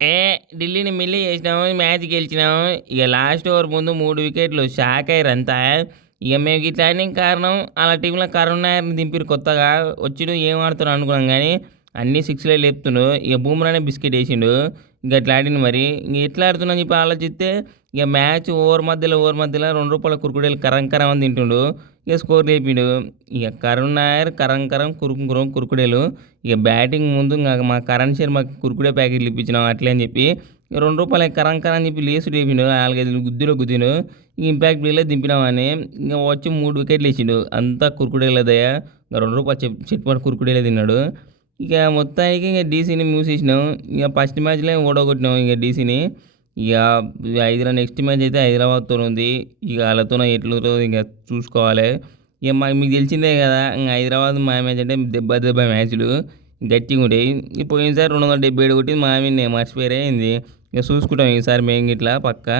ఏ ఢిల్లీని మిల్లి చేసినాము. మ్యాచ్ గెలిచినాము. ఇక లాస్ట్ ఓవర్ ముందు 3 వికెట్లు షాక్ అయ్యారంతా. ఇక మేము గిట్లనికి కారణం ఆళ్ళ టీంలో కరుణ్ నాయర్‌ని దింపిర్రు కొత్తగా. వచ్చిండు ఏం ఆడుతారో అనుకున్నాం గానీ, అన్నీ సిక్స్‌లే లేపుతుండు. ఇక బూమ్రానే బిస్కెట్ ఏసిండు. గట్లా ఆడిండు మరి. ఇంక ఎట్లా ఆడుతుండు అని చెప్పి ఆలోచిస్తే, ఇక మ్యాచ్ ఓవర్ మధ్యలో రూ. 2 కుర్కురేలు కరం కరం అని తింటుండు. ఇక స్కోర్ లేపిండు. ఇక కరుణ్ నాయర్ కరం కరం కురుం కురుం కుర్కురేలు. ఇక బ్యాటింగ్ ముందు ఇంగ మా కరణ్ శర్మకి కుర్కురే ప్యాకెట్లు ఇప్పించినాం అట్లే అని చెప్పి, ఇక రూ. 2 కరం కరం అని చెప్పి లేసుడు లేపిండు. 4, 5 గుద్దిండు. ఇంపాక్ట్ ప్లేలో దింపినామని ఇంక వచ్చి 3 వికెట్లు వేసిండు. అంతా కుర్కురేల దయ. ఇంక రూ. 2 చెట్టు కుర్కురేలే తిన్నాడు. ఇక మొత్తానికి ఇంక డీసీని మూసేసినాం. ఇక ఫస్ట్ మ్యాచ్‌లో ఓడగొట్టినాం ఇక డీసీని. ఇక నెక్స్ట్ మ్యాచ్ అయితే హైదరాబాద్‌తోనుంది. ఇక ఆళ్ళతోని ఎట్లుంటదో ఇంక చూసుకోవాలి. ఇక మీకు తెలిసిందే కదా! ఇంగ హైదరాబాద్ మా మ్యాచ్ అంటే దెబ్బ దెబ్బ మ్యాచ్‌లు గట్టిగుంటాయి. పోయినసారి 277 కొట్టింది మా మీదనే మర్చిపోయారా ఏంది? ఇక చూసుకుంటాం ఈసారి మేము గిట్ల పక్కా.